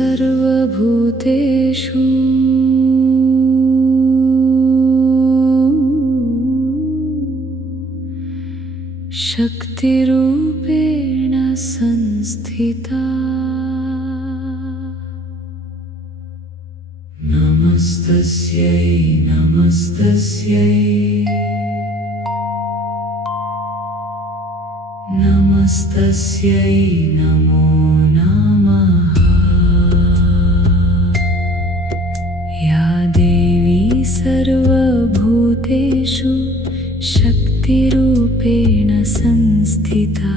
सर्वभूतेषु शक्तिरूपेण संस्थिता। नमस्तस्यै नमस्तस्यै नमस्तस्यै नमो नमः। या देवी सर्वभूतेषु शक्तिरूपेण संस्थिता।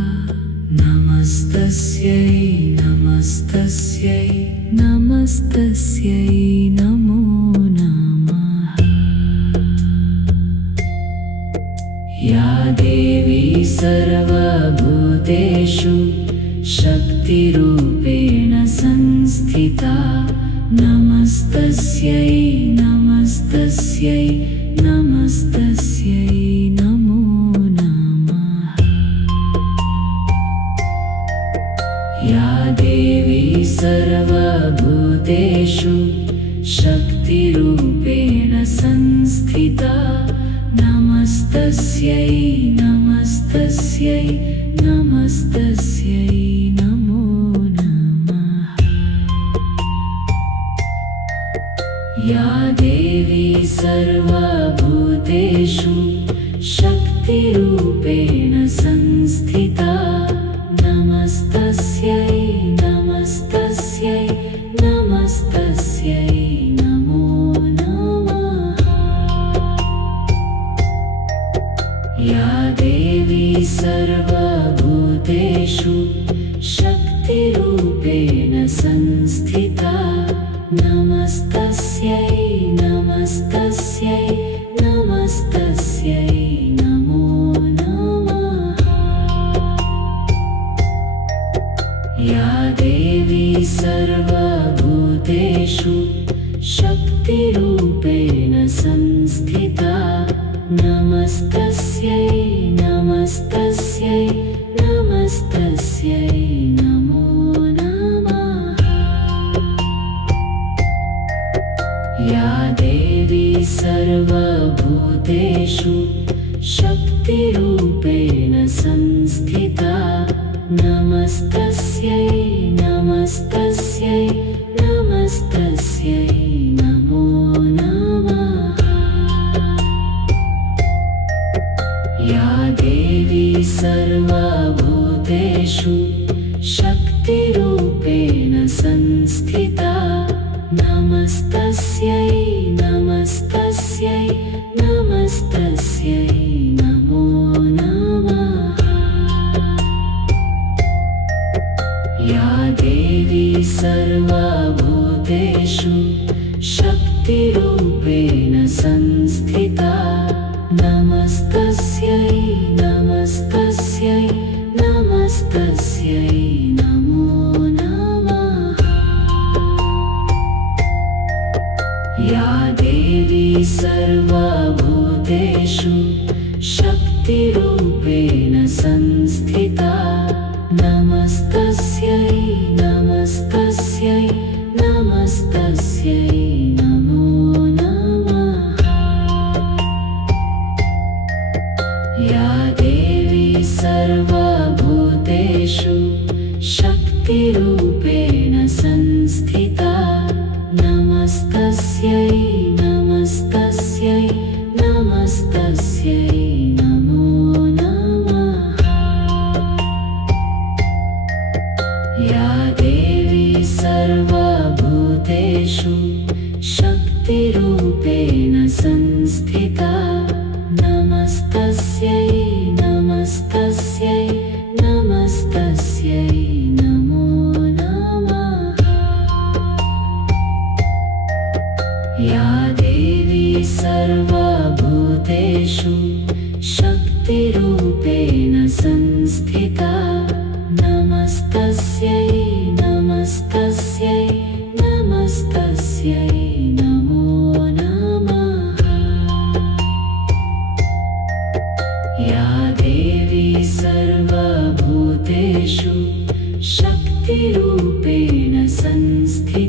नमस्तस्यै नमस्तस्यै नमस्तस्यै नमो नमः। या देवी सर्वभूतेषु शक्तिरूपेण संस्थिता। नमस्तस्यै नमस्तस्यै नमस्तस्यै नमो नमः। या देवी सर्वभूतेषु शक्तिरूपेण संस्थिता। नमस्तस्यै नमस्तस्यै नमस्तस्यै नमो नमः। या देवी सर्वभूतेषु शक्तिरूपेण संस्थिता। नमस्तस्यै नमस्तस्यै नमस्तस्यै नमो नमः। या देवी सर्वभूतेषु शक्तिरूपेण संस्थिता। नमस्तस्यै नमस्तस्यै नमस्तस्यै नमो नमः। या देवी सर्वभूतेषु शक्तिरूपेण संस्थिता। नमस्तस्यै नमस्तस्यै नमस्तस्यै नमो नमः। या देवी सर्वभूतेषु शक्तिरूपेण संस्थिता। नमस्तस्यै नमस्तस्यै नमस्तस्यै नमो नमः। या देवी सर्वभूतेषु शक्तिरूपेण संस्थिता। नमस्तस्यै नमस्तस्यै नमस्तस्यै नमो नमः। या देवी सर्वभूतेषु शक्तिरूपेण संस्थिता। नमस्तस्यै नमस्तस्यै नमस्तस्यै नमो नमः। या देवी सर्वभूतेषु शक्तिरूपेण संस्थिता। नमस्तस्यै नमस्तस्यै नमस्तस्यै नमो नमः। या देवी सर्वभूतेषु शक्तिरूपेण संस्थिता। नमस्तस्यै नमस्तस्यै नमस्तस्यै नमो नमः। या देवी सर्वभूतेषु शक्तिरूपेण संस्थिता। नमस्तस्यै नमस्तस्यै नमस्तस्यै नमो नमः। या देवी सर्वभूतेषु शक्तिरूपेण संस्थिता। नमस्तस्यै नमस्तस्यै नमस्तस्यै नमो नमः। या देवी सर्वभूतेषु शक्तिरूपेण संस्थिता।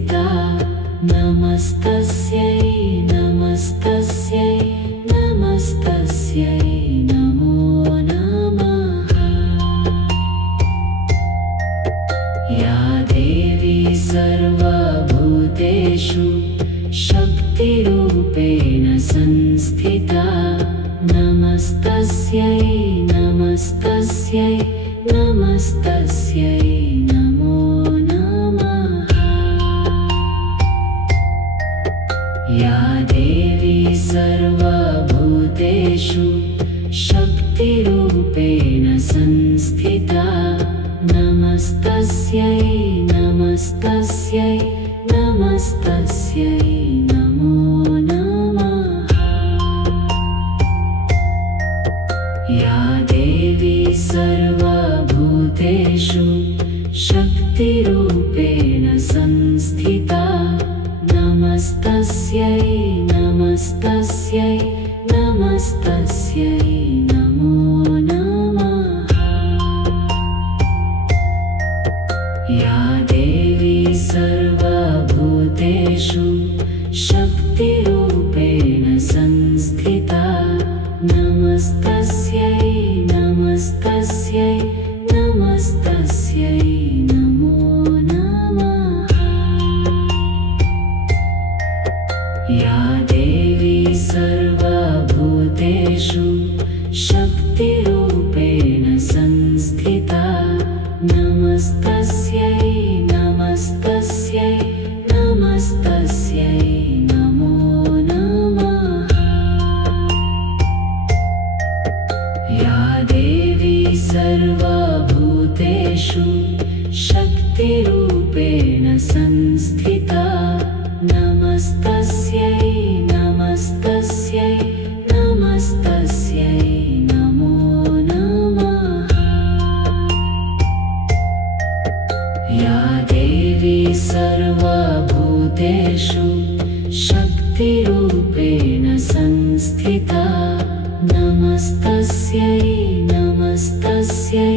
शक्तिरूपेण संस्थिता नमस्तस्यै नमस्तस्यै नमस्तस्यै नमो नमः। या देवी सर्वभूतेषु शक्तिरूपेण संस्थिता नमस्तस्यै नमस्तस्यै नमस्तस्यै नमो नमः। या देवी सर्वभूतेषु शक्तिरूपेण संस्थिता नमस्तस्यै नमस्तस्यै नमस्तस्यै नमो नमः। या देवी सर्वभूतेषु शक्तिरूपेण संस्थिता नमस्तस्यै नमस्तस्यै नमस्तस्यै नमो नमः। या देवी सर्वभूतेषु शक्तिरूपेण संस्थिता नमस्तस्यै नमस्तस्यै नमस्तस्यै नमो नमः। या देवी सर्वभूतेषु शक्तिरूपेण संस्थिता नमस्तस्यै नमस्तस्यै नमस्तस्यै नमो नमः। या देवी सर्वभूतेषु शक्तिरूपेण संस्थिता नमस्तस्यै नमस्तस्यै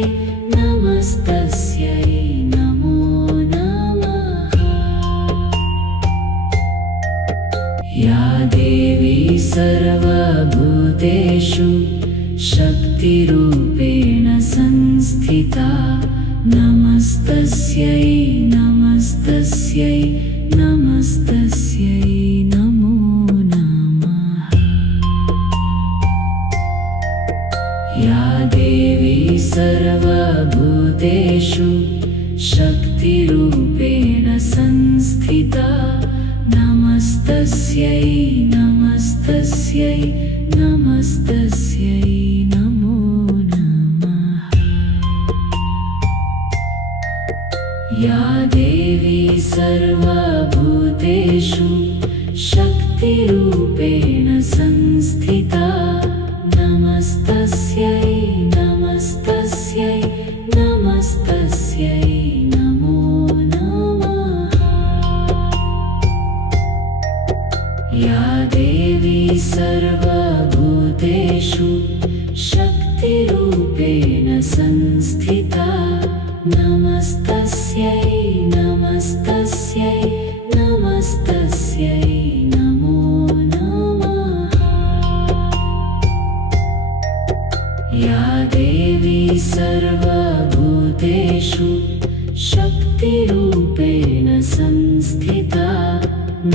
नमस्तस्यै नमो नमः। या देवी सर्वभूतेषु शक्तिरूपेण संस्थिता नमस्तस्यै नमस्तस्यै नमस्तस्यै नमो नमः। या देवी सर्वभूतेषु शक्तिरूपेण संस्थिता नमस्तस्यै नमस्तस्यै नमस्तस्यै नमो नमः। या देवी सर्वभूतेषु शक्तिरूपेण संस्थिता नमस्तस्यै नमस्तस्यै नमस्तस्यै नमो नमः। या देवी सर्वभूतेषु शक्तिरूपेण संस्थिता नमस्तस्यै नमस्तस्यै नमस्तस्यै नमो नमः। या देवी सर्वभूतेषु शक्तिरूपेण संस्थिता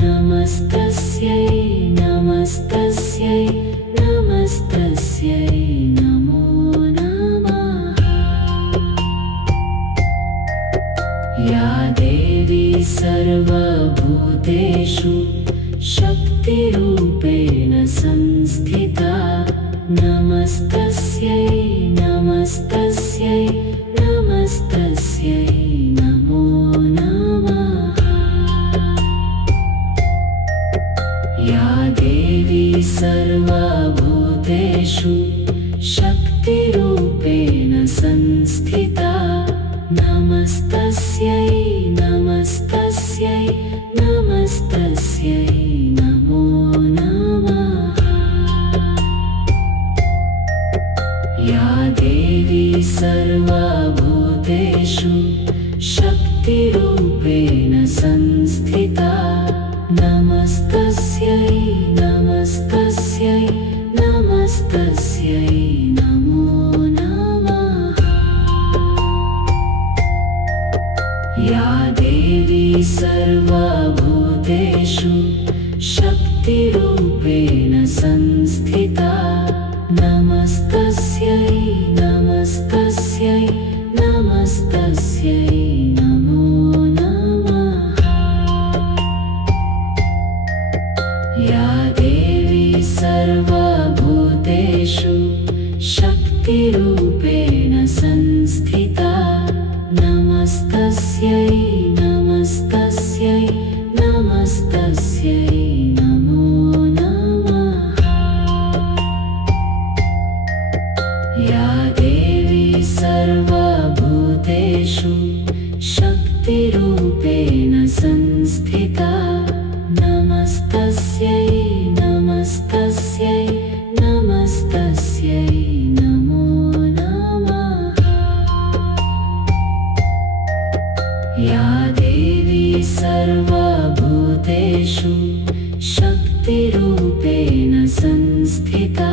नमस्तस्यै नमस्तस्यै नमस्तस्यै नमो नमः। या देवी सर्वभूतेषु शक्तिरूपेण संस्थिता नमस्तस्यै नमस्तस्यै नमस्तस्यै नमो नमः। या देवी सर्वभूतेषु शक्तिरूपेण संस्थिता नमस्तस्यै नमस्तस्यै नमस्तस्यै नमो नमः। या देवी सर्वभूतेषु शक्तिरूपेण संस्थिता नमस्तस्यै नमस्तस्यै नमस्तस्यै सर्वभूतेषु शक्तिरूपेण संस्थिता नमस्तस्यै नमस्तस्यै नमस्तस्यै नमो नमः। या देवी सर्वभूतेषु शक्तिरूपेण संस्थिता नमस्तस्यै नमस्तस्यै नमस्तस्यै नमो नमः। या देवी सर्वभूतेषु शक्तिरूपेण संस्थिता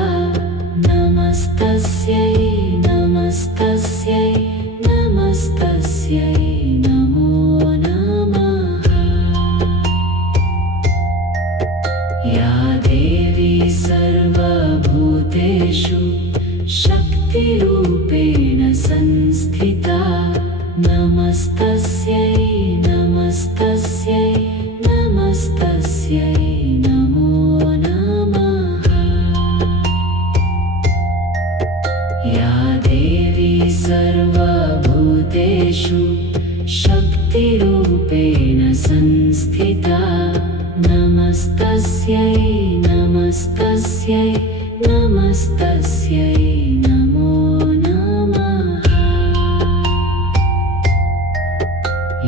नमस्तस्यै नमस्तस्यै नमस्तस्यै नमो नमः। या देवी सर्वभूतेषु शक्तिरूपेण संस्थिता नमस्तस्यै नमस्तस्यै नमस्तस्यै नमो नमः। या देवी सर्वभूतेषु शक्तिरूपेण संस्थिता नमस्तस्यै नमस्तस्यै नमस्तस्यै नमो नमः।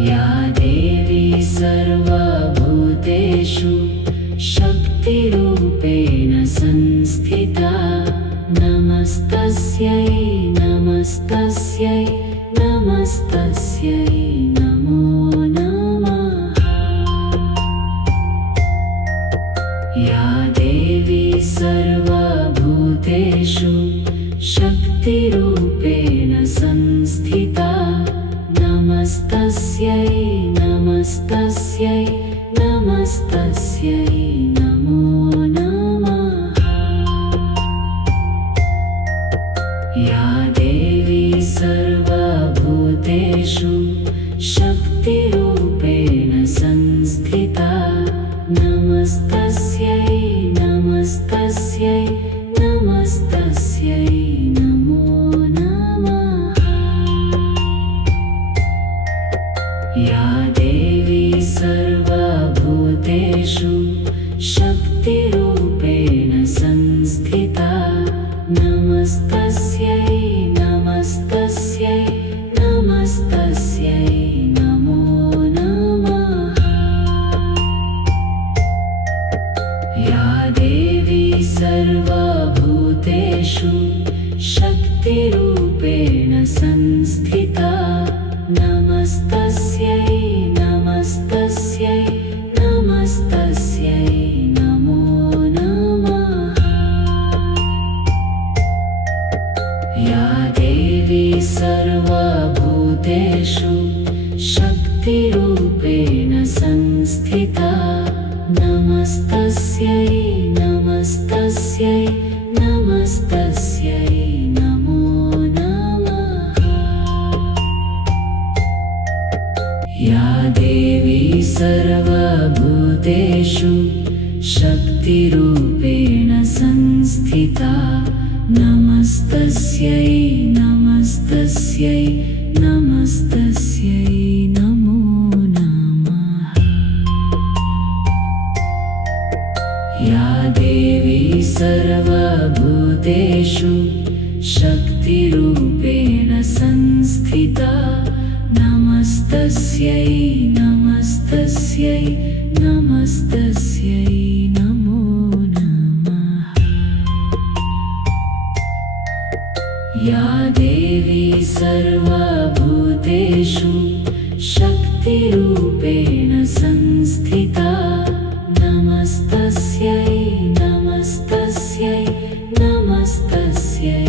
या देवी सर्वभूतेषु शक्तिरूपेण संस्थिता नमस्तस्यै नमस्तस्यै नमस्तस्यै नमो नमः। या देवी सर्वभूतेषु शक्तिरूपेण संस्थिता नमस्तस्यै नमस्तस्यै नमस्तस्यै नमो नमः। या देवी सर्वभूतेषु शक्तिरूपेण संस्थिता नमस्तस्यै नमस्तस्यै नमस्तस्यै नमो नमः। या देवी सर्वभूतेषु शक्तिरूपेण संस्थिता नमस्तस्यै नमस्तस्यै नमस्तस्यै नमो नमः। या देवी सर्वभूतेषु शक्तिरूपेण संस्थिता नमस्तस्यै नमस्तस्यै नमस्तस्यै नमो नमः। या देवी सर्वभूतेषु शक्तिरूपेण संस्थिता नमस्तस्यै नमस्तस्यै नमस्तस्यै नमो नमः। या देवी सर्वभूतेषु शक्तिरूपेण संस्थिता नमस्तस्यै नमस्तस्यै नमस्तस्यै नमो नमः। या देवी सर्वभूतेषु शक्तिरूपेण संस्थिता नमस्तस्यै नमस्तस्यै नमस्तस्यै नमो नमः। या देवी सर्वभूतेषु शक्तिरूपेण संस्थिता नमस्तस्यै नमस्तस्यै नमस्तस्यै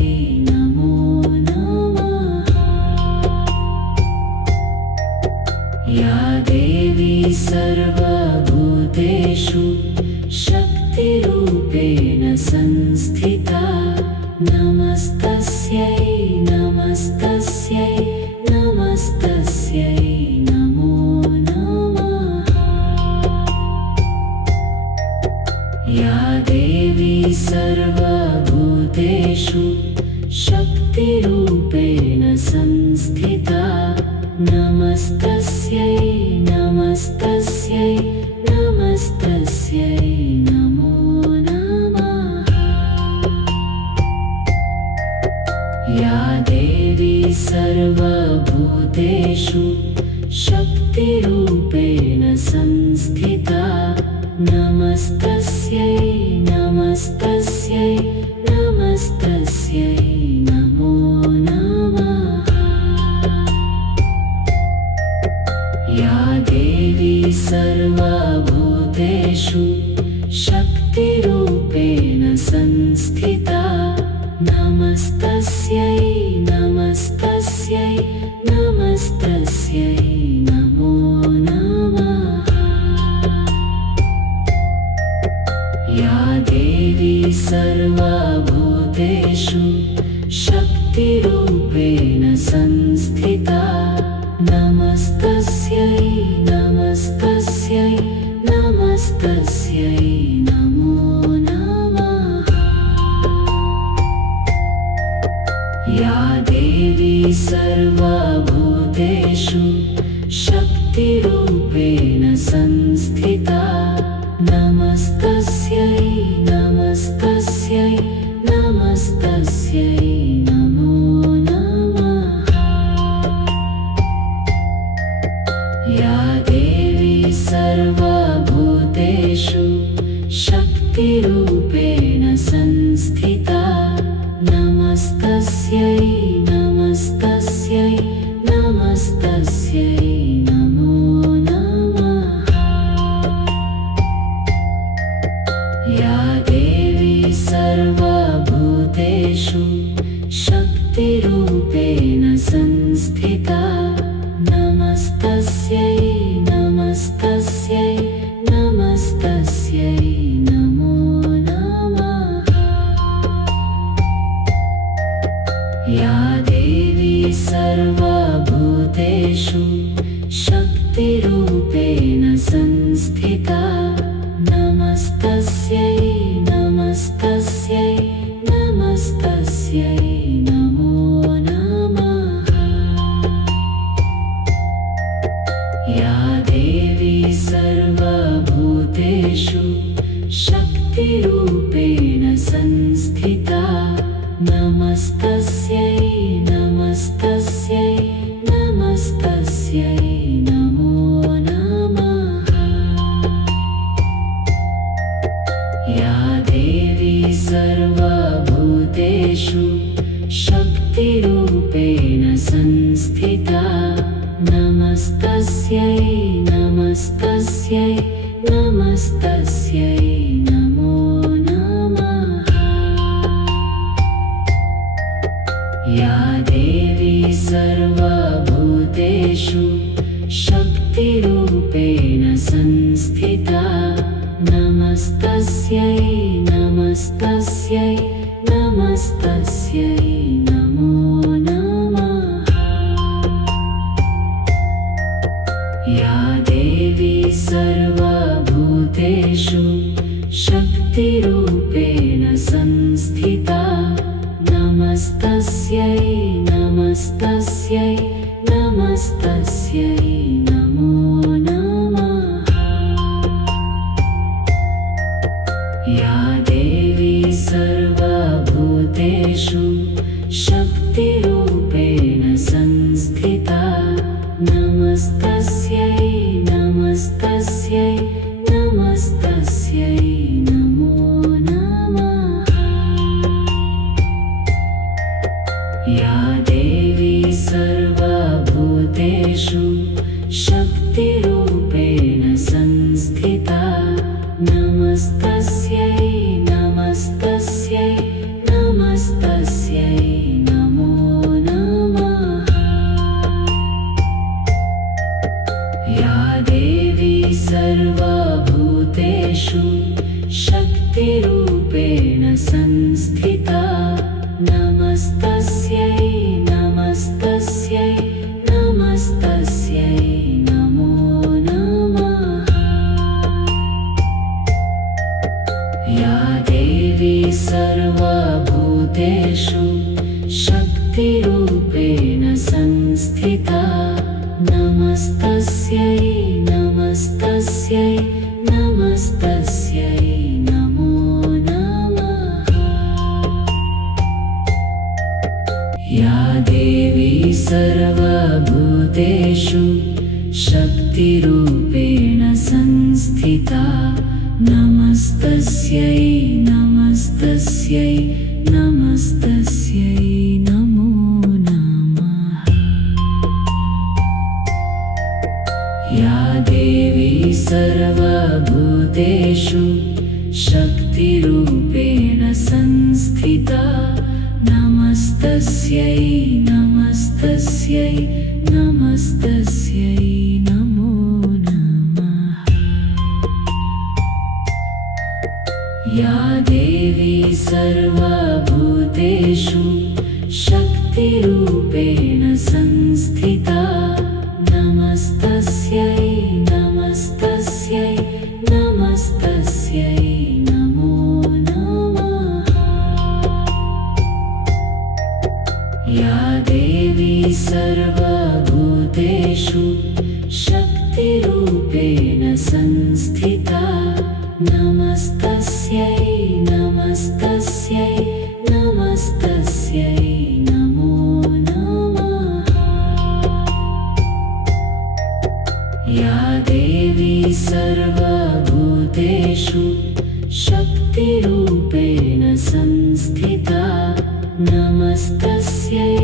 नमो नमः। या देवी सर्वभूतेषु शक्तिरूपेण संस्थिता नमस्तस्यै नमस्तस्यै नमस्तस्यै नमो नमः। या देवी देवी सर्वभूतेषु शक्तिरूपेण संस्थिता नमस्तस्यै नमस्तस्यै नमस्तस्यै नमो नमः। या देवी सर्वभूतेषु शक्तिरूपेण संस्थिता नमस्तस्यै नमस्तस्यै नमस्तस्यै नमो नमः। या देवी सर्वभूतेषु शक्तिरूपेण संस्थिता नमस्तस्यै नमस्तस्यै नमस्तस्यै नमो नमः। या देवी सर्वभूतेषु शक्तिरूपेण संस्थिता नमस्तस्यै नमस्तस्यै नमस्तस्यै नमो नमः। या देवी सर्वभूतेषु शक्तिरूपेण संस्थिता नमस्तस्यै नमस्तस्यै नमस्तस्यै नमो नमः। या देवी सर्वभूतेषु शक्तिरूपेण संस्थिता नमस्तस्यै नमस्तस्यै नमस्तस्यै नमो नमः। या देवी सर्वभूतेषु शक्तिरूपेण संस्थिता नमस्तस्यै नमस्तस्यै नमस्तस्यै नमो नमः। या देवी सर्वभूतेषु शक्तिरूपेण संस्थिता नमस्तस्यै नमस्तस्यै नमस्तस्यै नमो नमः। या देवी सर्वभूतेषु शक्तिरूपेण संस्थिता नमस्तस्यै नमस्तस्यै नमस्तस्यै नमो नमः। या देवी सर्वभूतेषु शक्तिरूपेण संस्थिता नमस्तस्यै नमस्तस्यै नमस्तस्यै नमो नमः। या देवी सर्वभूतेषु शक्तिरूपेण संस्थिता नमस्तस्यै नमस्तस्यै नमस्तस्यै नमो नमः। या देवी सर्वभूतेषु शक्तिरूपेण संस्थिता नमस्तस्यै नमस्तस्यै नमस्तस्यै नमो नमः। या देवी सर्वभूतेषु शक्तिरूपेण संस्थिता नमस्तस्यै नमस्तस्यै नमस्तस्यै नमो नमः। या देवी सर्वभूतेषु शक्तिरूपेण संस्थिता नमस्तस्यै नमस्तस्यै नमस्तस्यै नमो नमः। या देवी सर्वभूतेषु शक्तिरूपेण संस्थिता नमस्तस्यै नमस्तस्यै नमस्तस्यै नमो नमः। या देवी देवी सर्वभूतेषु शक्तिरूपेण संस्थिता नमस्तस्यै नमस्तस्यै नमस्तस्यै नमो नमः। या देवी सर्वभूतेषु शक्तिरूपेण संस्थिता नमस्तस्यै नमस्तस्यै नमस्तस्यै नमो नमः। या देवी सर्वभूतेषु शक्तिरूपेण संस्थिता नमस्तस्यै नमस्तस्यै नमस्तस्यै नमो नमः। या देवी सर्वभूतेषु शक्तिरूपेण संस्थिता नमस्तस्यै नमस्तस्यै नमस्तस्यै नमो नमः। या देवी सर्वभूतेषु शक्तिरूपेण संस्थिता नमस्तस्यै नमस्तस्यै नमस्तस्यै नमो नमः। या देवी सर्वभूतेषु शक्तिरूपेण संस्थिता नमस्तस्यै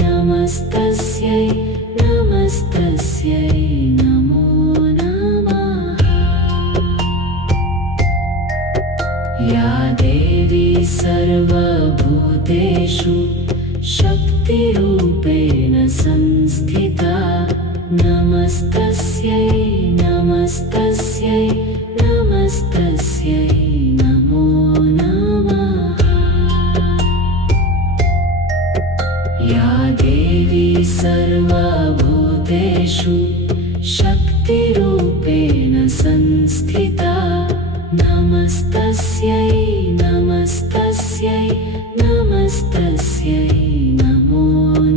नमस्तस्यै नमस्तस्यै नमो नमः। या देवी सर्वभूतेषु शक्तिरूपेण संस्थिता नमस्तस्यै नमस्तस्यै नमस्तस्यै नमो नमः। या देवी सर्वभूतेषु शक्तिरूपेण संस्थिता नमस्तस्यै नमस्तस्यै नमस्तस्यै नमो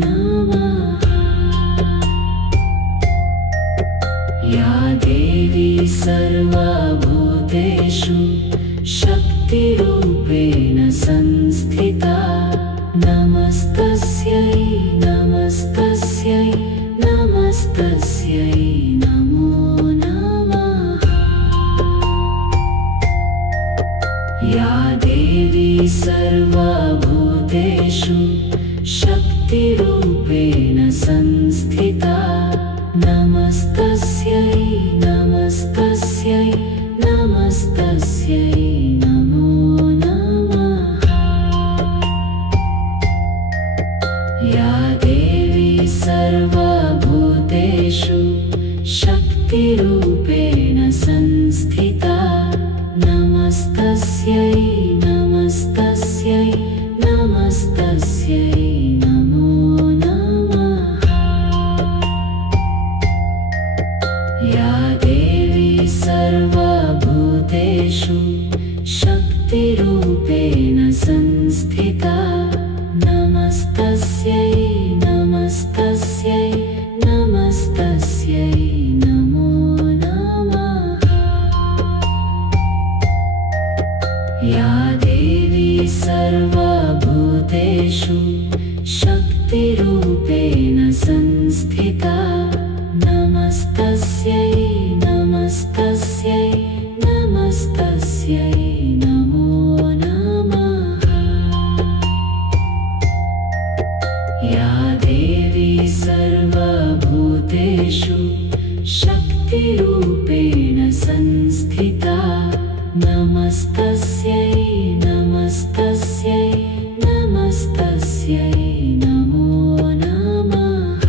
नमः। या देवी सर्वभूतेषु शक्तिरूपेण संस्थिता नमस्तस्यै नमस्तस्यै नमस्तस्यै नमो नमः। या देवी सर्वभूतेषु शक्तिरूपेण संस्थिता नमस्तस्यै नमस्तस्यै नमस्तस्यै नमो नमः। या देवी सर्वभूतेषु शक्तिरूपेण संस्थिता नमस्तस्यै नमस्तस्यै नमस्तस्यै नमो नमः। या देवी सर्वभूतेषु शक्तिरूपेण संस्थिता नमस्तस्यै नमस्तस्यै नमस्तस्यै नमो नमः। या देवी सर्वभूतेषु शक्तिरूपेण संस्थिता नमस्तस्यै नमस्तस्यै नमस्तस्यै नमो नमः। या देवी सर्वभूतेषु शक्तिरूपेण संस्थिता नमस्तस्यै नमस्तस्यै नमस्तस्यै नमो नमः।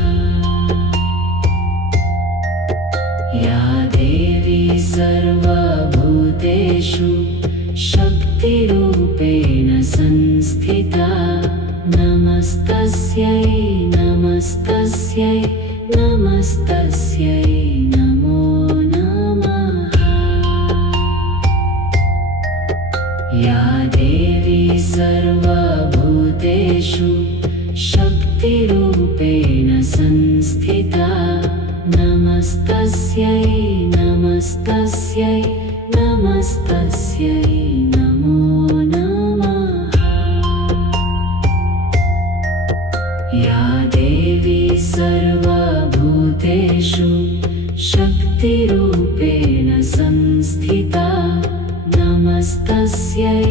देवी सर्वभूतेषु शक्तिरूपेण संस्थिता नमस्तस्यै नमस्तस्यै नमस्तस्यै नमो नमः। या देवी सर्वभूतेषु शक्तिरूपेण संस्थिता नमस्तस्यै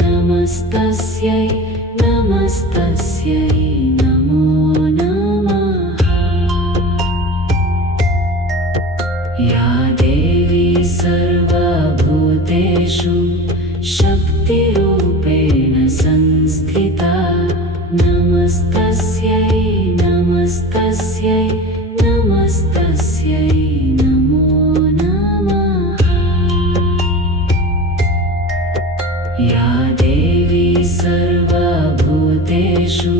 नमस्तस्यै नमस्तस्यै नमो नमः। या देवी सर्वभूतेषु शक्तिरूपेण संस्थिता नमस्तस्यै नमस्तस्यै नमस्तस्यै नमो नमः। या देवी सर्वभूतेषु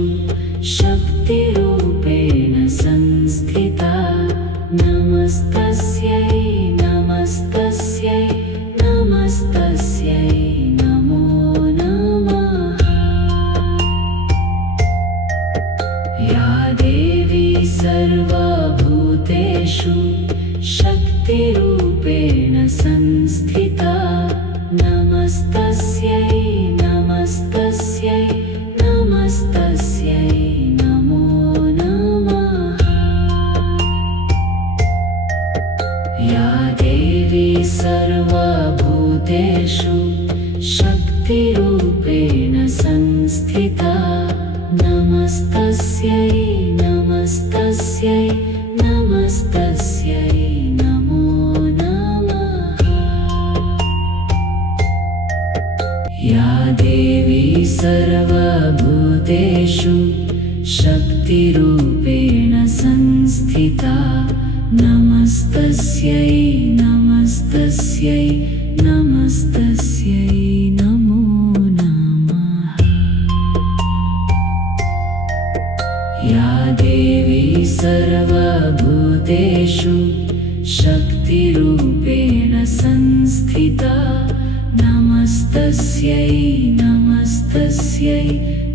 शक्तिरूपेण संस्थिता नमस्तस्यै नमस्तस्यै नमस्तस्यै नमो नमः। या देवी सर्वभूतेषु शक्तिरूपेण संस्थिता नमस्तस्यै नमस्तस्यै नमस्तस्यै नमो नमः। या देवी सर्वभूतेषु शक्तिरूपेण संस्थिता नमस्तस्यै नमस्तस्यै नमस्तस्यै नमो नमः। या देवी सर्वभूतेषु शक्तिरूपेण संस्थिता नमस्तस्यै नमस्तस्यै नमस्तस्यै नमो नमः। या देवी सर्वभूतेषु शक्तिरूपेण संस्थिता नमस्तस्यै नमस्तस्यै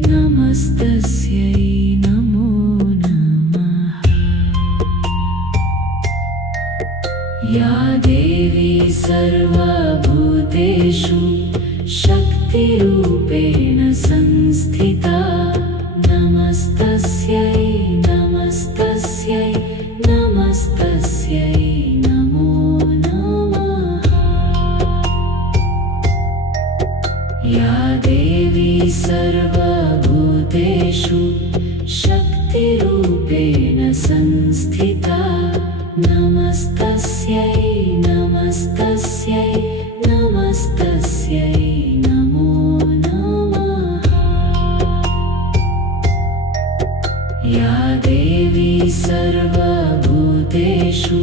नमस्तस्यै नमो नमः। या देवी सर्वभूतेषु शक्तिरूपेण संस्थिता नमस्तस्यै नमस्तस्यै नमस्तस्यै नमो नमः। या देवी सर्वभूतेषु शक्तिरूपेण संस्थिता नमस्तस्यै नमस्तस्यै नमस्तस्यै नमो नमः। या देवी सर्वभूतेषु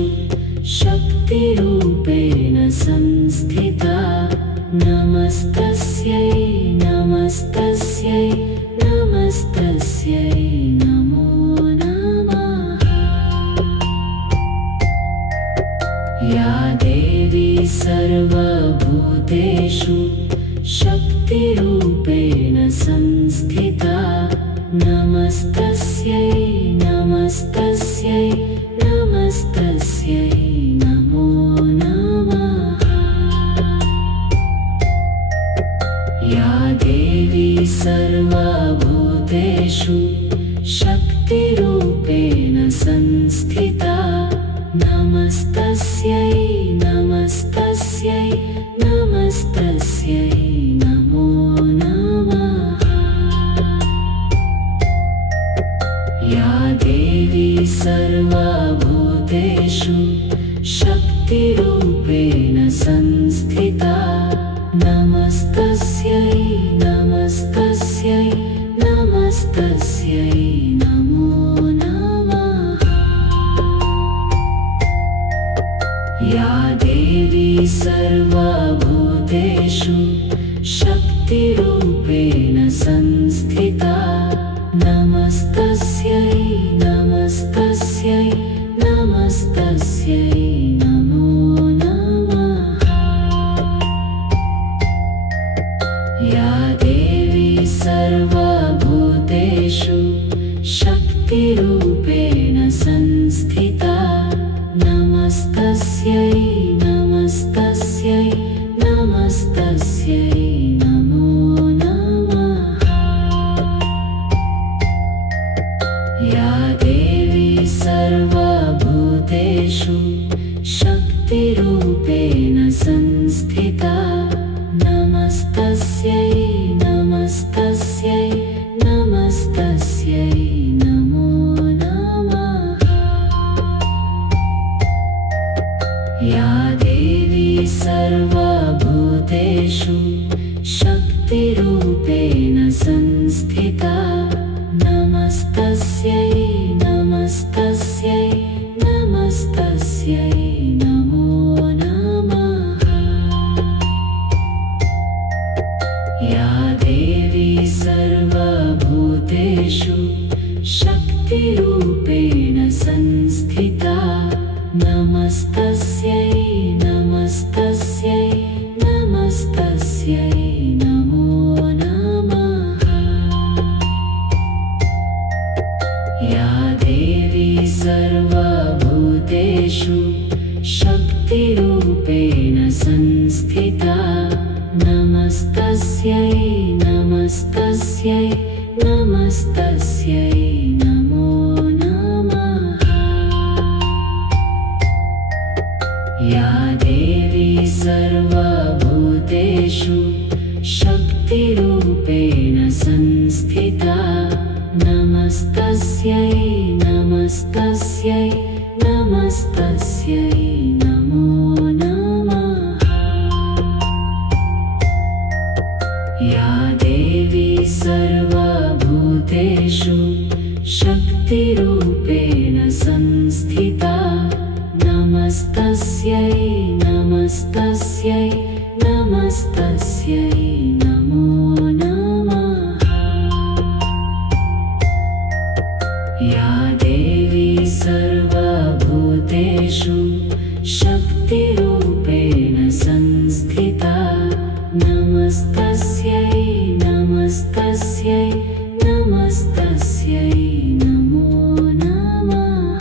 शक्तिरूपेण संस्थिता नमस्तस्यै नमस्तस्यै नमस्तस्यै नमो नमः। या देवी सर्वभूतेषु शक्तिरूपेण संस्थिता नमस्तस्यै नमस्तस्यै नमस्तस्यै नमो नमः। या देवी सर्वभूतेषु शक्तिरूपेण संस्थिता नमस्तस्यै नमस्तस्यै नमस्तस्यै नमो नमः। या देवी सर्वभूतेषु शक्तिरूपेण संस्थिता नमस्तस्यै नमस्तस्यै नमस्तस्यै नमो नमः। या देवी सर्व सर्वभूतेषु शक्तिरूपेण संस्थिता नमस्तस्यै नमस्तस्यै नमस्तस्यै नमो नमः। या देवी सर्वभूतेषु शक्तिरूपेण संस्थिता नमस्तस्यै नमस्तस्यै नमस्तस्यै नमो नमः। या देवी सर्वभूतेषु शक्तिरूपेण संस्थिता नमस्तस्यै नमस्तस्यै नमस्तस्यै नमो नमः। या देवी सर्वभूतेषु शक्तिरूपेण संस्थिता नमस्तस्यै नमस्तस्यै नमस्तस्यै नमो नमः। या देवी सर्वभूतेषु शक्तिरूपेण संस्थिता नमस्तस्यै नमस्तस्यै नमस्तस्यै नमो नमः। या देवी सर्वभूतेषु शक्तिरूपेण संस्थिता नमस्तस्यै नमस्तस्यै नमस्तस्यै नमो नमः। या देवी सर्वभूतेषु शक्तिरूपेण संस्थिता नमस्तस्यै नमस्तस्यै नमस्तस्यै नमो नमः। या देवी सर्वभूतेषु शक्तिरूपेण संस्थिता नमस्तस्यै नमस्तस्यै नमस्तस्यै नमो नमः।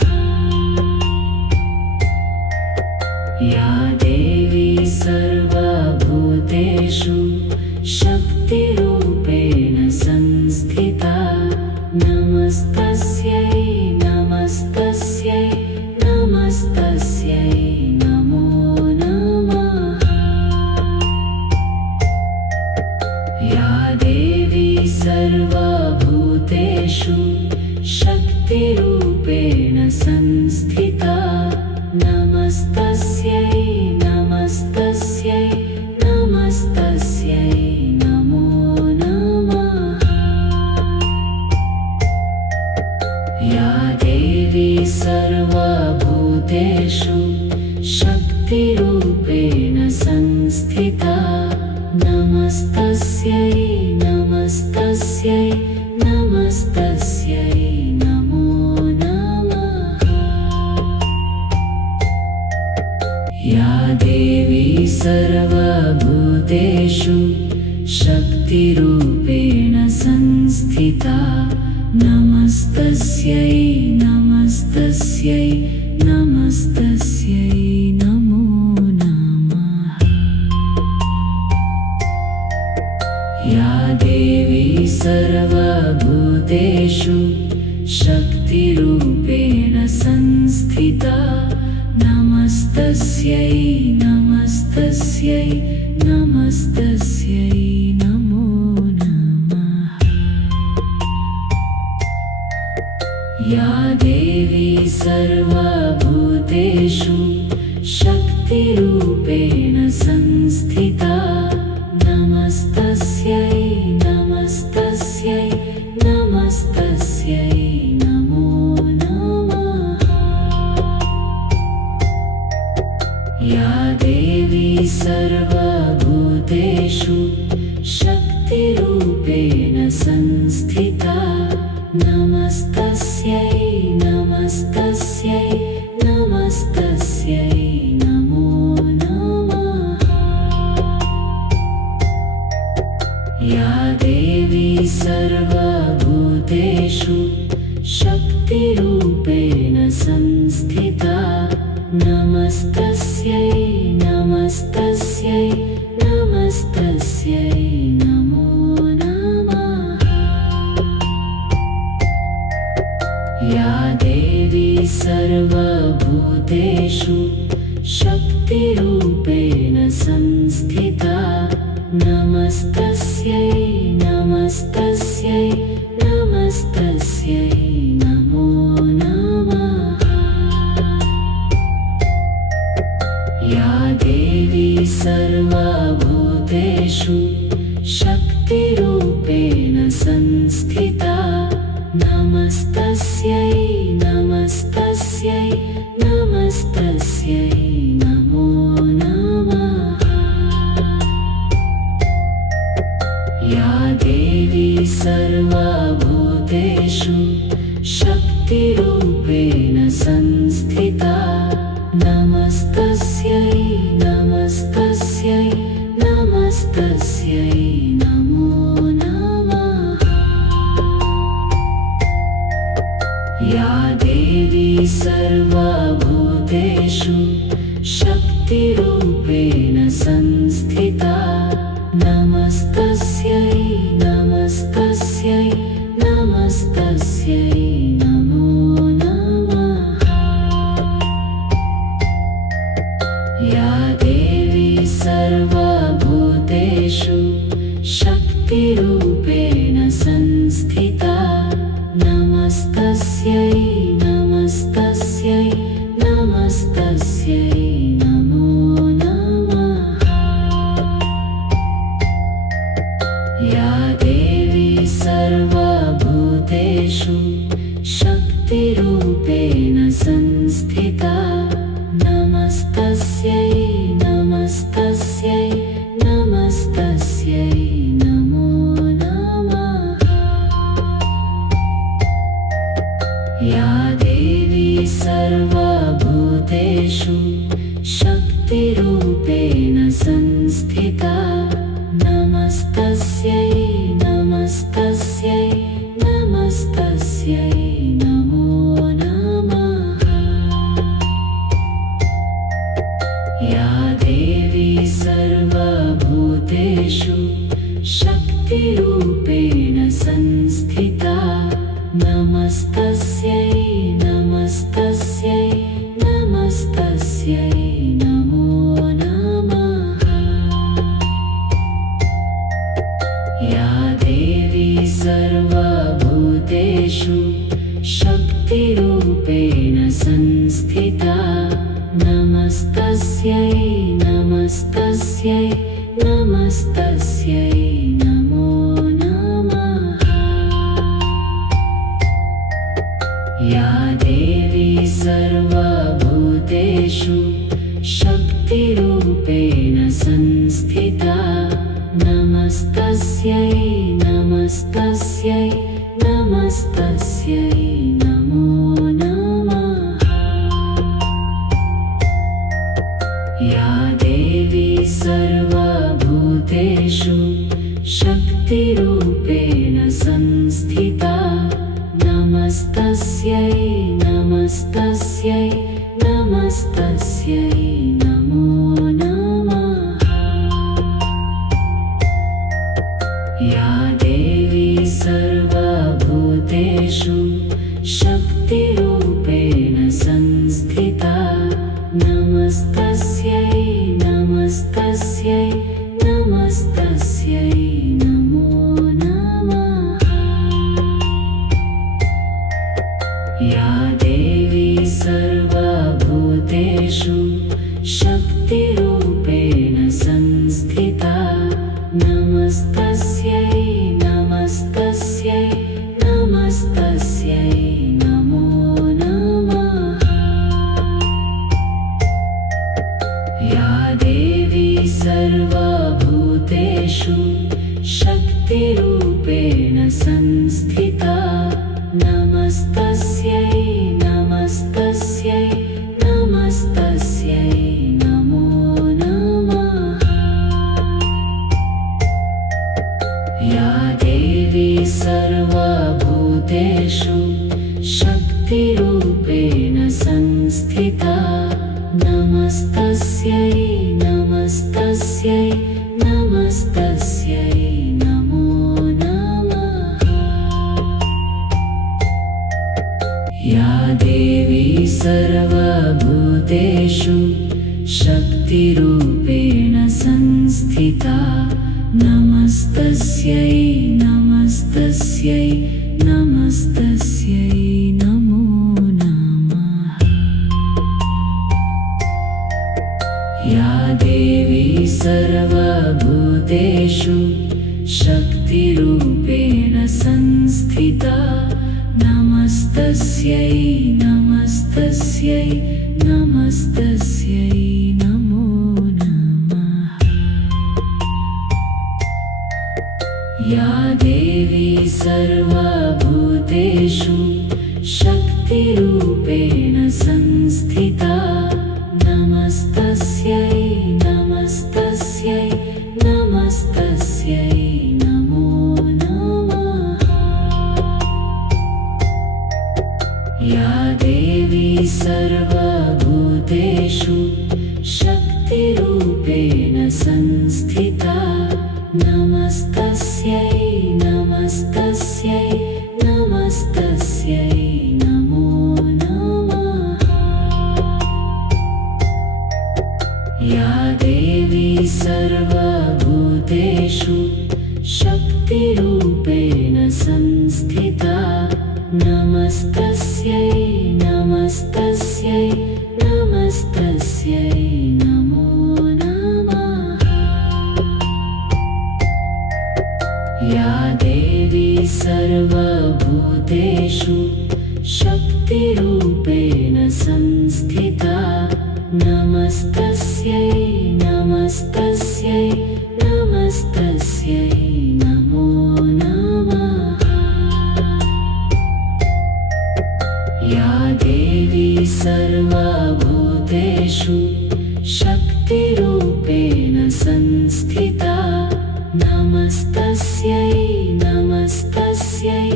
या देवी सर्वभूतेषु शक्तिरूपेण संस्थिता नमस्तस्यै नमस्तस्यै नमस्तस्यै नमो नमः। या देवी सर्वभूतेषु शक्तिरूपेण संस्थिता नमस्तस्यै नमस्तस्यै नमस्तस्यै नमो नमः। या देवी सर्वभूतेषु शक्तिरूपेण संस्थिता नमस्तस्यै नमस्तस्यै नमस्तस्यै नमो नमः। या देवी सर्वभूतेषु शक्तिरूपेण संस्थिता नमस्तस्यै नमस्तस्यै नमस्तस्यै नमो नमः। या देवी सर्वभूतेषु शक्तिरूपेण संस्थिता नमस्तस्यै नमस्तस्यै नमस्तस्यै नमो नमः। या देवी सर्वभूतेषु शक्तिरूपेण संस्थिता नमस्तस्यै नमस्तस्यै नमस्तस्यै नमो नमः। या देवी सर्वभूतेषु शक्तिरूपेण संस्थिता नमस्तस्यै नमस्तस्यै नमस्तस्यै नमो नमः। या देवी देवी सर्वभूतेषु शक्तिरूपेण संस्थिता नमस्तस्यै नमस्तस्यै नमस्तस्यै नमो नमः। या देवी सर्वभूतेषु शक्तिरूपेण संस्थिता नमस्तस्यै नमस्तस्यै नमस्तस्यै नमो नमः। या देवी सर्वभूतेषु शक्तिरूपेण संस्थिता नमस्तस्यै नमस्तस्यै नमस्तस्यै नमो नमः। या देवी सर्वभूतेषु शक्तिरूपेण संस्थिता नमस्तस्यै नमस्तस्यै नमस्तस्यै नमो नमः। या देवी सर्वभूतेषु शक्तिरूपेण संस्थिता नमस्तस्यै नमस्तस्यै नमस्तस्यै नमो नमः। या देवी सर्वभूतेषु शक्तिरूपेण संस्थिता नमस्तस्यै नमस्तस्यै नमस्तस्यै नमो नमः। या देवी सर्वभूतेषु शक्तिरूपेण संस्थिता नमस्तस्यै नमस्तस्यै नमस्तस्यै नमो नमः। या देवी सर्वभूतेषु शक्तिरूपेण संस्थिता नमस्तस्यै नमस्तस्यै नमस्तस्यै नमो नमः। या देवी सर्वभूतेषु शक्तिरूपेण संस्थिता नमस्तस्यै नमस्तस्यै नमस्तस्यै नमो नमः। या देवी सर्वभूतेषु शक्तिरूपेण संस्थिता नमस्तस्यै नमस्तस्यै नमस्तस्यै नमो नमः। या देवी सर्वभूतेषु शक्तिरूपेण संस्थिता नमस्तस्यै नमस्तस्यै नमस्तस्यै नमो नमः। या देवी सर्वभूतेषु शक्तिरूपेण संस्थिता नमस्तस्यै नमस्तस्यै नमस्तस्यै नमो नमः। या देवी सर्वभूतेषु शक्तिरूपेण संस्थिता नमस्तस्यै नमस्तस्यै नमस्तस्यै नमो नमः। या देवी सर्वभूतेषु शक्तिरूपेण संस्थिता नमस्तस्यै नमस्तस्यै नमस्तस्यै नमो नमः। या देवी सर्वभूतेषु शक्तिरूपेण संस्थिता नमस्तस्यै नमस्तस्यै नमस्तस्यै नमो नमः। या देवी सर्वभूतेषु शक्तिरूपेण संस्थिता नमस्तस्यै नमस्तस्यै नमस्तस्यै नमो नमः। या देवी सर्वभूतेषु शक्तिरूपेण संस्थिता नमस्तस्यै नमस्तस्यै नमस्तस्यै नमो नमः। या देवी सर्वभूतेषु शक्तिरूपेण संस्थिता नमस्तस्यै नमस्तस्यै नमस्तस्यै नमो नमः। या देवी सर्वभूतेषु शक्तिरूपेण संस्थिता नमस्तस्यै नमस्तस्यै नमस्तस्यै नमो नमः। या देवी सर्वभूतेषु शक्तिरूपेण संस्थिता नमस्तस्यै नमस्तस्यै नमस्तस्यै नमो नमः। या देवी सर्वभूतेषु शक्तिरूपेण संस्थिता नमस्तस्यै नमस्तस्यै नमस्तस्यै नमो नमः। या देवी सर्वभूतेषु शक्तिरूपेण संस्थिता नमस्तस्यै नमस्तस्यै नमस्तस्यै नमो नमः। या देवी सर्वभूतेषु शक्तिरूपेण संस्थिता नमस्तस्यै नमस्तस्यै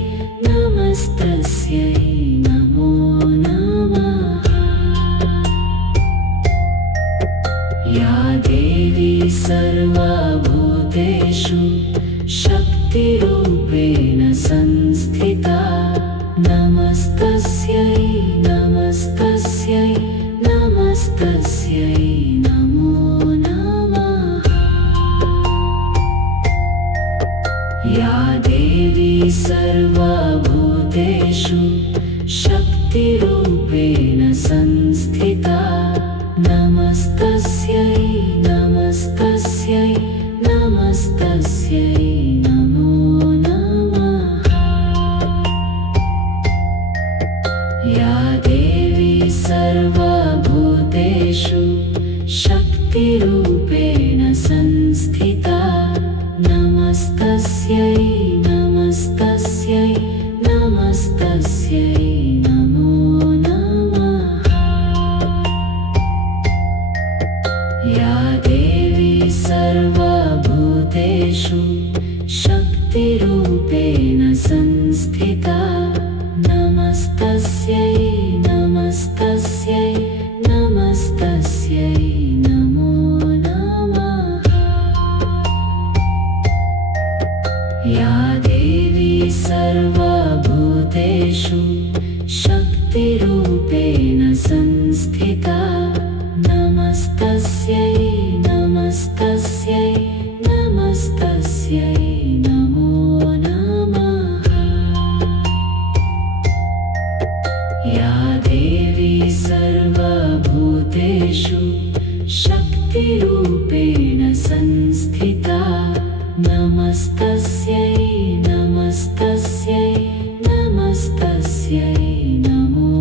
नमस्तस्यै नमो नमः। या देवी सर्वभूतेषु शक्तिरूपेण संस्थिता नमस्तस्यै नमस्तस्यै नमस्तस्यै नमो नमः। या देवी सर्वभूतेषु शक्तिरूपेण संस्थिता नमस्तस्यै नमस्तस्यै नमस्तस्यै नमो नमः। या देवी सर्वभूतेषु शक्तिरूपेण संस्थिता नमस्तस्यै नमस्तस्यै नमस्तस्यै नमो नमः। या देवी सर्वभूतेषु शक्तिरूपेण संस्थिता नमस्तस्यै नमस्तस्यै नमस्तस्यै नमो नमः। या देवी सर्वभूतेषु शक्तिरूपेण संस्थिता नमस्तस्यै नमस्तस्यै नमस्तस्यै नमो नमः। या देवी सर्वभूतेषु शक्तिरूपेण संस्थिता नमस्तस्यै नमस्तस्यै नमस्तस्यै नमो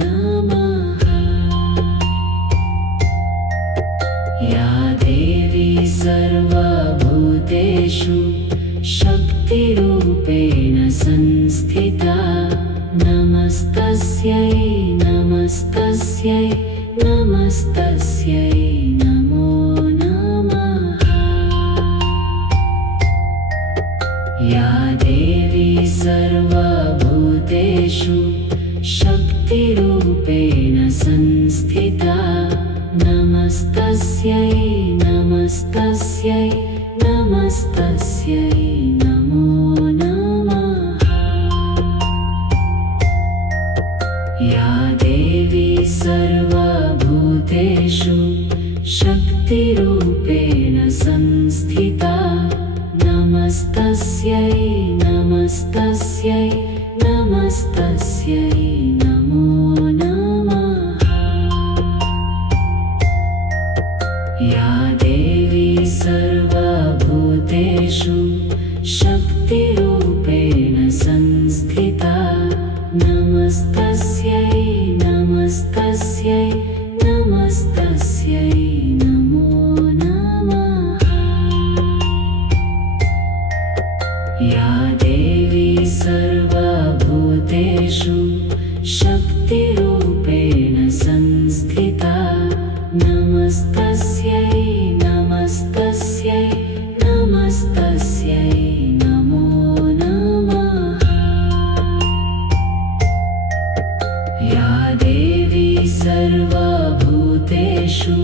नमः। या देवी सर्वभूतेषु शक्तिरूपेण संस्थिता नमस्तस्यै नमस्तस्यै नमस्तस्यै नमो नमः। या देवी देवी सर्वभूतेषु शक्तिरूपेण संस्थिता नमस्तस्यै नमस्तस्यै नमस्तस्यै नमो नमः। या देवी सर्वभूतेषु शक्तिरूपेण संस्थिता नमस्तस्यै नमस्तस्यै नमस्तस्यै नमो नमः। या देवी सर्वभूतेषु शक्तिरूपेण संस्थिता नमस्तस्यै नमस्तस्यै नमस्तस्यै नमो नमः। या देवी सर्वभूतेषु शक्तिरूपेण संस्थिता नमस्तस्यै नमस्तस्यै नमस्तस्यै नमो नमः। या देवी सर्वभूतेषु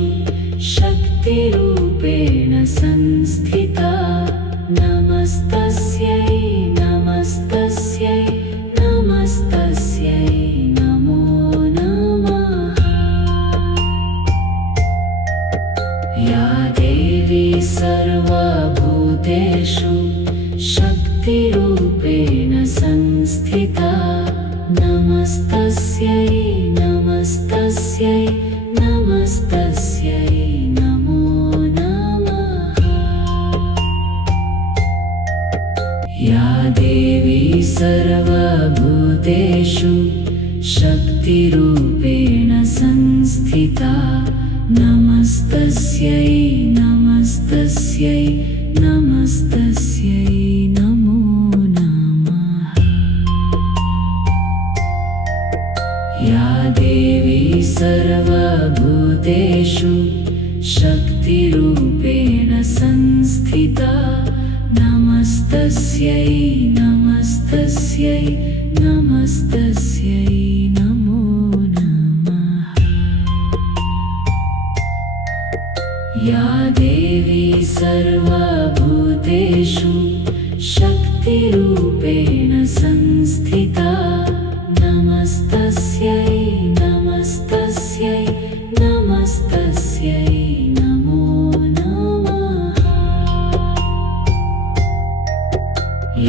शक्तिरूपेण संस्थिता नमस्तस्यै नमस्तस्यै नमस्तस्यै नमो नमः। या देवी सर्वभूतेषु शक्तिरूपेण संस्थिता नमस्तस्यै नमस्तस्यै नमस्तस्यै नमो नमः। या देवी सर्वभूतेषु शक्तिरूपेण संस्थिता नमस्तस्यै नमस्तस्यै नमस्तस्यै नमो नमः। या देवी सर्वभूतेषु शक्तिरूपेण संस्थिता नमस्तस्यै नमस्तस्यै नमस्तस्यै नमो नमः। या देवी सर्वभूतेषु शक्तिरूपेण संस्थिता नमस्तस्यै नमस्तस्यै नमस्तस्यै नमो नमः।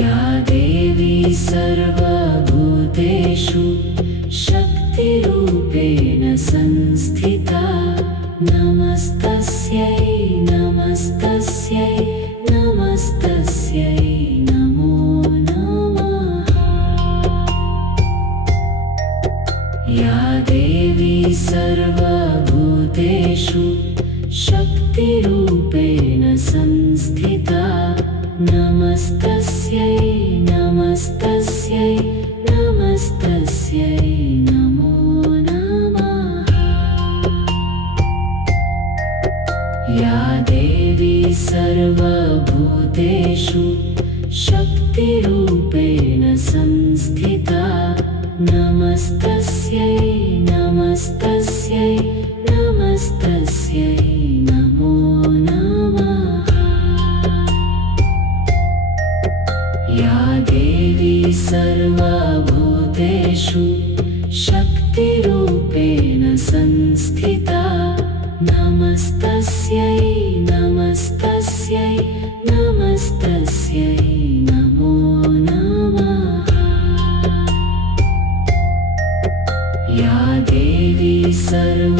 या देवी सर्वभूतेषु शक्तिरूपेण संस्थिता नमस्तस्यै नमस्तस्यै नमस्तस्यै नमो नमः। या देवी सर्वभूतेषु शक्तिरूपेण संस्थिता नमस्तस्यै नमस्तस्यै नमस्तस्यै नमो नमः। या देवी सर्वभूतेषु शक्तिरूपेण संस्थिता नमस्तस्यै नमस्तस्यै नमस्तस्यै नमो नमः। या देवी सर्वभूतेषु शक्तिरूपेण संस्थिता नमस्तस्यै नमस्तस्यै नमस्तस्यै नमो नमः। या देवी सर्वभूतेषु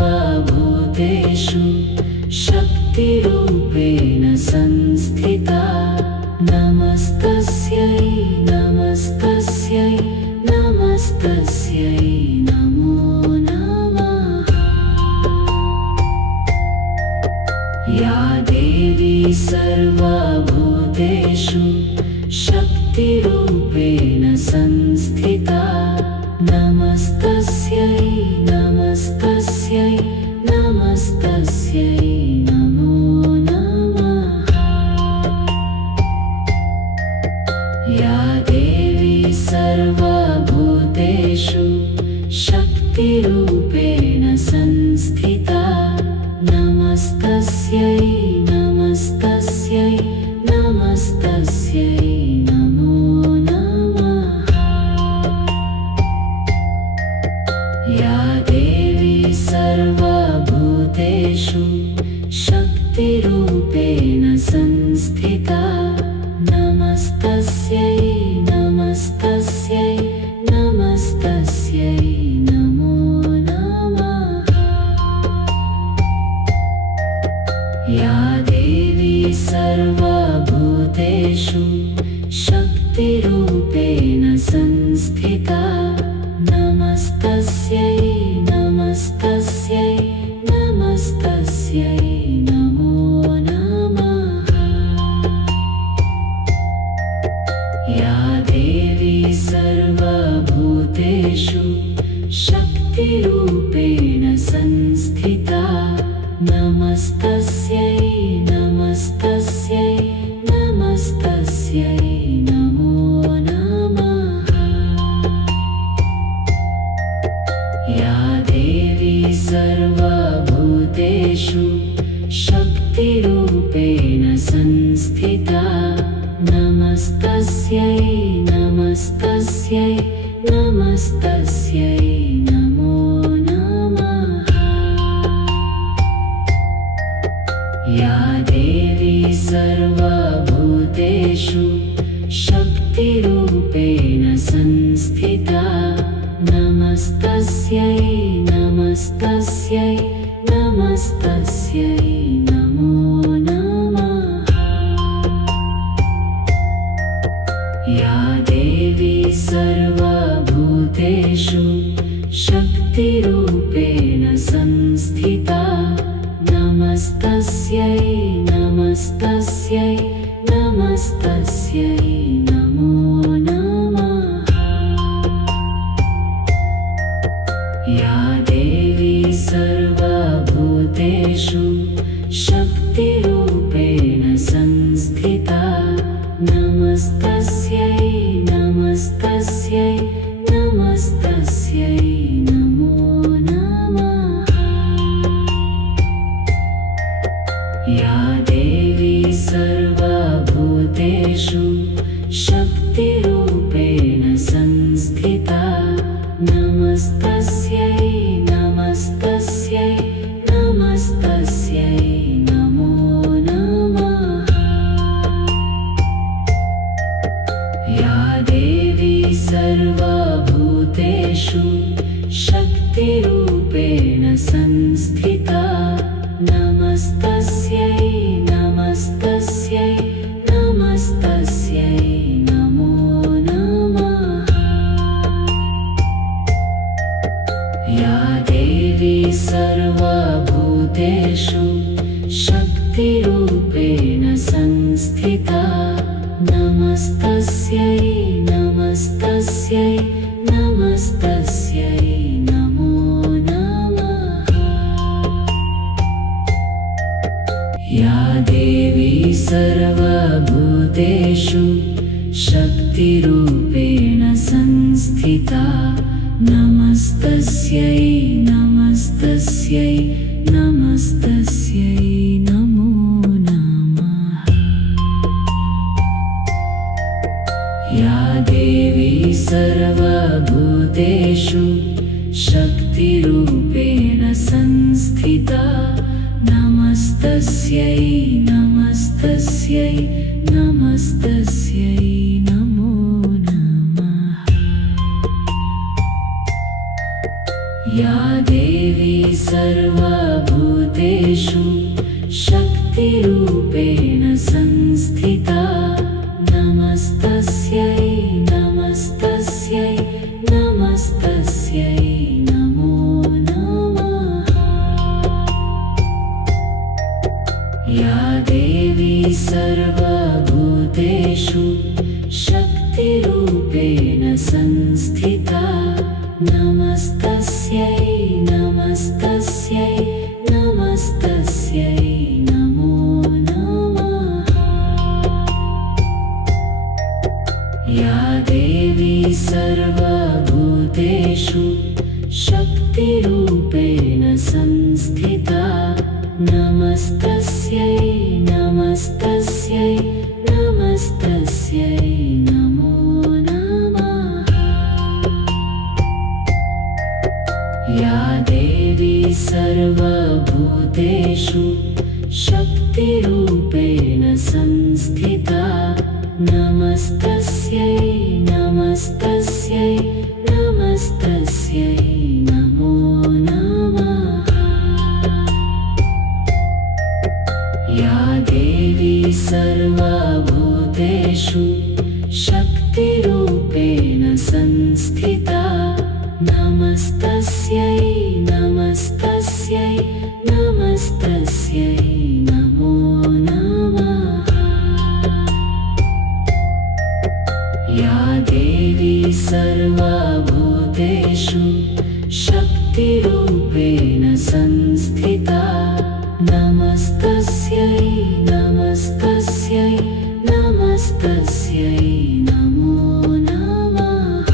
शक्तिरूपेण संस्थिता नमस्तस्यै नमस्तस्यै नमस्तस्यै नमो नमः। सर्वभूतेषु शक्तिरूपेण संस्थिता नमस्तस्यै नमस्तस्यै नमस्तस्यै नमो नमः। या देवी सर्वभूतेषु शक्तिरूपेण संस्थिता नमस्तस्यै नमस्तस्यै नमस्तस्यै नमो नमः। या देवी सर्वभूतेषु शक्तिरूपेण संस्थिता नमस्तस्यै नमस्तस्यै नमस्तस्यै नमो नमः। या देवी सर्वभूतेषु शक्तिरूपेण संस्थिता नमस्तस्यै नमस्तस्यै नमस्तस्यै नमो नमः। या देवी सर्वभूतेषु शक्तिरूपेण संस्थिता नमस्तस्यै नमस्तस्यै नमस्तस्यै नमो नमः। या देवी सर्वभूतेषु शक्तिरूपेण संस्थिता नमस्तस्यै नमस्तस्यै नमस्तस्यै नमो नमः। या देवी सर्वभूतेषु शक्तिरूपेण संस्थिता नमस्तस्यै नमस्तस्यै नमस्तस्यै नमो नमः। या देवी सर्वभूतेषु शक्तिरूपेण संस्थिता नमस्तस्यै नमस्तस्यै नमस्तस्यै नमो नमः। या देवी सर्वभूतेषु शक्तिरूपेण संस्थिता नमस्तस्यै नमस्तस्यै नमस्तस्यै नमो नमः। या देवी सर्वभूतेषु शक्तिरूपेण संस्थिता नमस्तस्यै नमस्तस्यै नमस्तस्यै नमो नमः। या देवी सर्वभूतेषु शक्तिरूपेण संस्थिता नमस्तस्यै नमस्तस्यै नमस्तस्यै नमो नमः। या देवी सर्वभूतेषु शक्तिरूपेण संस्थिता नमस्तस्यै नमस्तस्यै नमस्तस्यै नमो नमः। या देवी सर्वभूतेषु शक्तिरूपेण संस्थिता नमस्तस्यै नमस्तस्यै नमस्तस्यै नमो नमः। या देवी सर्वभूतेषु शक्तिरूपेण संस्थिता नमस्तस्यै नमस्तस्यै नमस्तस्यै नमो नमः। या देवी सर्वभूतेषु शक्तिरूपेण संस्थिता नमस्तस्यै नमस्तस्यै नमस्तस्यै नमो नमः। या देवी देवी सर्वभूतेषु शक्तिरूपेण संस्थिता नमस्तस्यै नमस्तस्यै नमस्तस्यै नमो नमः। या देवी सर्वभूतेषु शक्तिरूपेण संस्थिता नमस्तस्यै नमस्तस्यै नमस्तस्यै नमो नमः। या देवी सर्वभूतेषु शक्तिरूपेण संस्थिता नमस्तस्यै नमस्तस्यै नमस्तस्यै नमो नमः। या देवी सर्वभूतेषु शक्तिरूपेण संस्थिता नमस्तस्यै नमस्तस्यै नमस्तस्यै नमो नमः।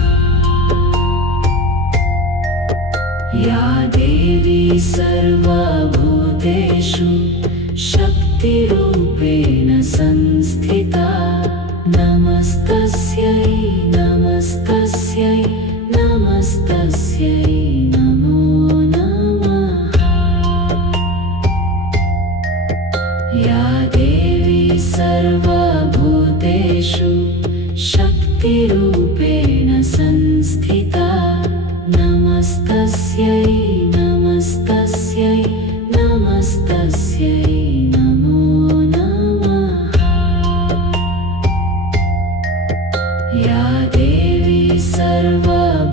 या देवी सर्वभूतेषु शक्तिरूपेण संस्थिता नमस्तस्यै नमस्तस्यै नमस्तस्यै नमो नमः। या देवी सर्वभूतेषु शक्तिरूपेण संस्थिता नमस्तस्यै नमस्तस्यै नमस्तस्यै नमो नमः। या देवी सर्वभूतेषु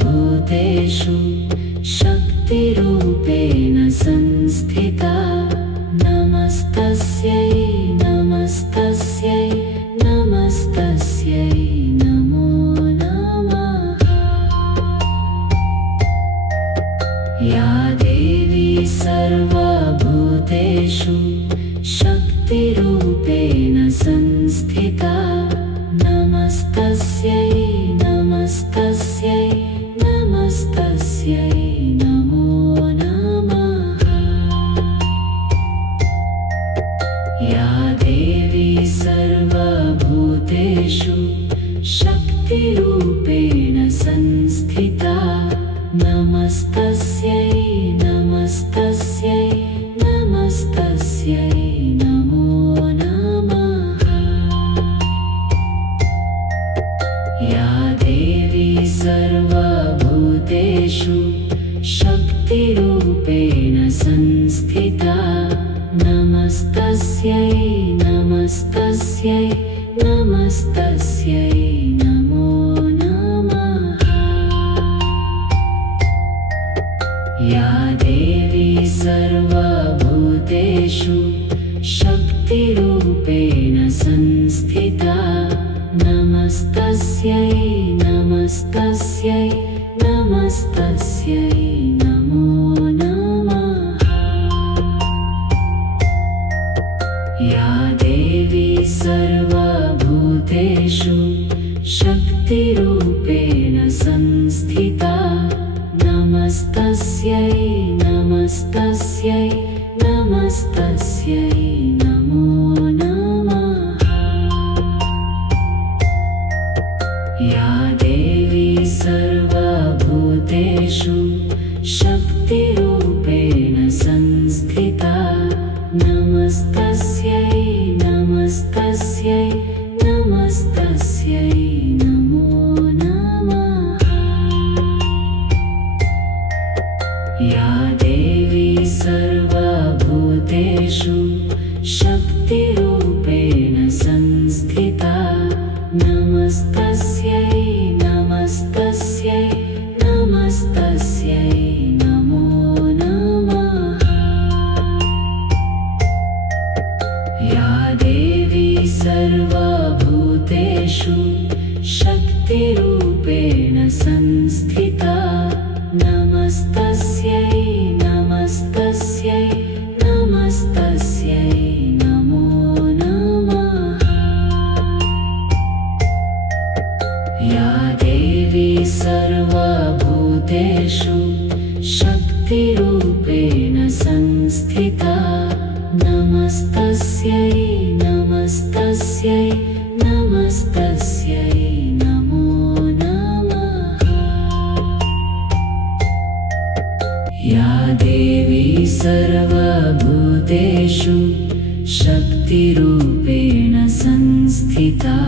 शक्तिरूपेण संस्थिता नमस्तस्यै नमस्तस्यै नमस्तस्यै नमो नमः। या देवी सर्वभूतेषु शक्तिरूपेण संस्थिता नमस्तस्यै नमस्तस्यै नमस्तस्यै नमो नमः। या देवी सर्वभूतेषु शक्तिरूपेण संस्थिता नमस्तस्यै नमस्तस्यै नमस्तस्यै नमो नमः। या देवी सर्वभूतेषु शक्तिरूपेण संस्थिता नमस्तस्यै नमस्तस्यै नमस्तस्यै नमो नमः। या देवी सर्वभूतेषु शक्तिरूपेण संस्थिता नमस्तस्यै नमस्तस्यै नमस्तस्यै नमो नमः। या देवी सर्वभूतेषु शक्तिरूपेण संस्थिता नमस्तस्यै नमस्तस्यै नमस्तस्यै नमो नमः। या देवी सर्वभूतेषु शक्तिरूपेण संस्थिता नमस्तस्यै नमस्तस्यै नमस्तस्यै नमो नमः। या देवी सर्वभूतेषु शक्तिरूपेण संस्थिता नमस्तस्यै नमस्तस्यै नमस्तस्यै नमो नमः। या देवी सर्वभूतेषु शक्तिरूपेण संस्थिता नमस्तस्यै नमस्तस्यै नमस्तस्यै नमो नमः। या देवी देवी सर्वभूतेषु शक्तिरूपेण संस्थिता नमस्तस्यै नमस्तस्यै नमस्तस्यै नमो नमः। या देवी सर्वभूतेषु शक्तिरूपेण संस्थिता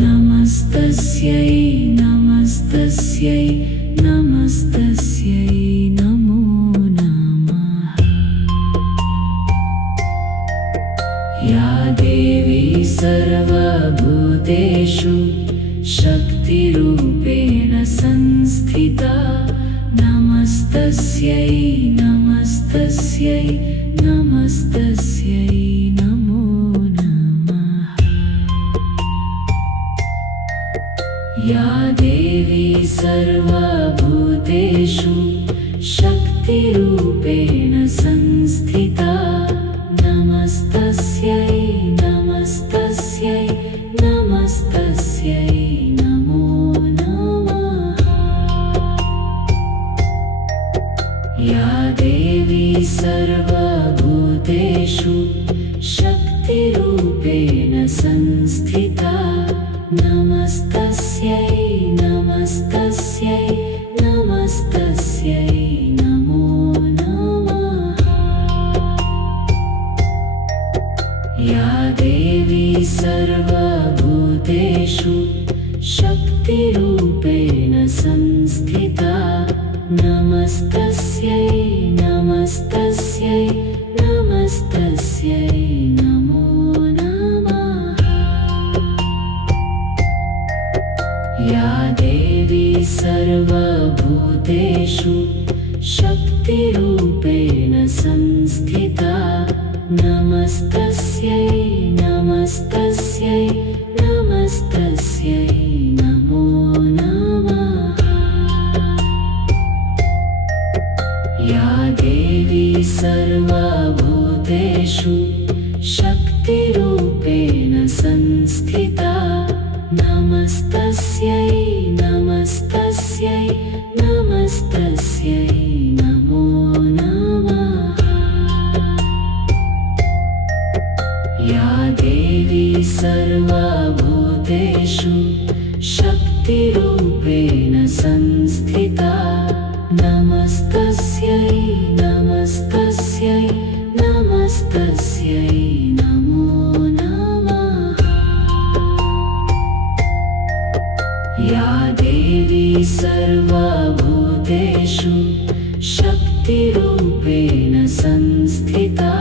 नमस्तस्यै नमस्तस्यै नमस्तस्यै नमो नमः। या देवी सर्वभूतेषु शक्तिरूपेण संस्थिता नमस्तस्यै नमस्तस्यै नमस्तस्यै नमो नमः। या देवी सर्वभूतेषु शक्तिरूपेण संस्थिता नमस्तस्यै नमस्तस्यै नमस्तस्यै नमो नमः। या देवी सर्वभूतेषु शक्तिरूपेण संस्थिता नमस्तस्यै नमस्तस्यै नमस्तस्यै नमो नमः। या देवी सर्वभूतेषु शक्तिरूपेण संस्थिता नमस्तस्यै नमस्तस्यै नमस्तस्यै नमो नमः। या देवी सर्वभूतेषु शक्तिरूपेण संस्थिता नमस्तस्यै नमस्तस्यै नमस्तस्यै नमो नमः। या देवी सर्वभूतेषु शक्तिरूपेण संस्थिता नमस्तस्यै नमस्तस्यै नमस्तस्यै नमो नमः। या देवी सर्वभूतेषु शक्तिरूपेण संस्थिता नमस्तस्यै नमस्तस्यै नमस्तस्यै नमो नमः। या देवी सर्वभूतेषु शक्तिरूपेण संस्थिता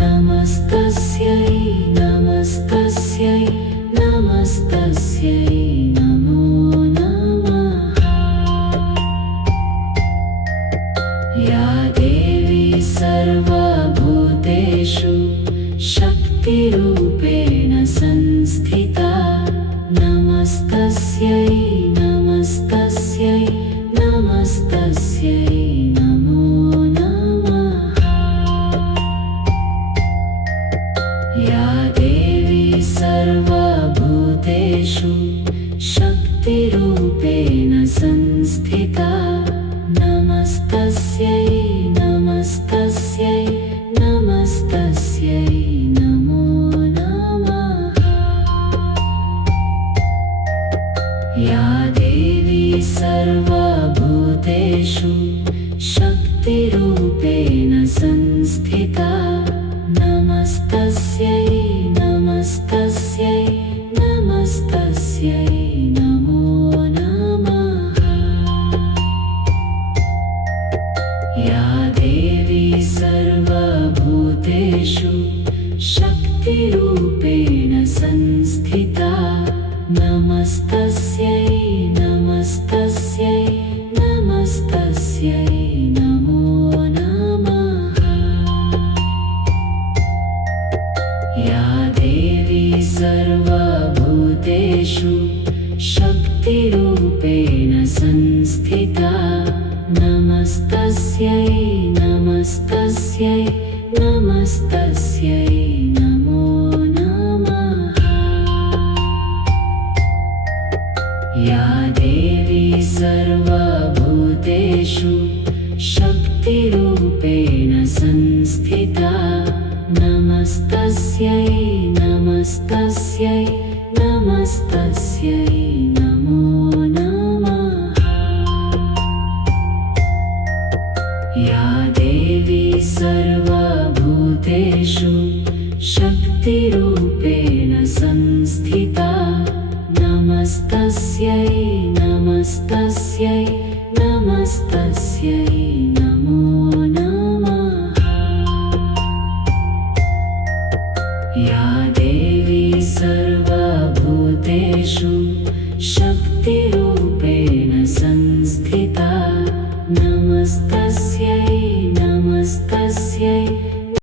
नमस्तस्यै नमस्तस्यै नमस्तस्यै नमो नमः। या देवी सर्वभूतेषु शक्तिरूपेण संस्थिता नमस्तस्यै नमस्तस्यै नमस्तस्यै नमो नमः। या देवी सर्वभूतेषु शक्तिरूपेण संस्थिता नमस्तस्यै नमस्तस्यै नमस्तस्यै नमो नमः। या देवी सर्वभूतेषु शक्तिरूपेण संस्थिता नमस्तस्यै नमस्तस्यै नमस्तस्यै नमो नमः। या देवी सर्वभूतेषु शक्तिरूपेण संस्थिता नमस्तस्यै नमस्तस्यै नमस्तस्यै नमो नमः। या देवी सर्वभूतेषु शक्तिरूपेण संस्थिता नमस्तस्यै नमस्तस्यै नमस्तस्यै नमो नमः। या देवी देवी सर्वभूतेषु शक्तिरूपेण संस्थिता नमस्तस्यै नमस्तस्यै नमस्तस्यै नमो नमः। या देवी सर्वभूतेषु शक्तिरूपेण संस्थिता नमस्तस्यै नमस्तस्यै नमस्तस्यै नमो नमः। या देवी सर्वभूतेषु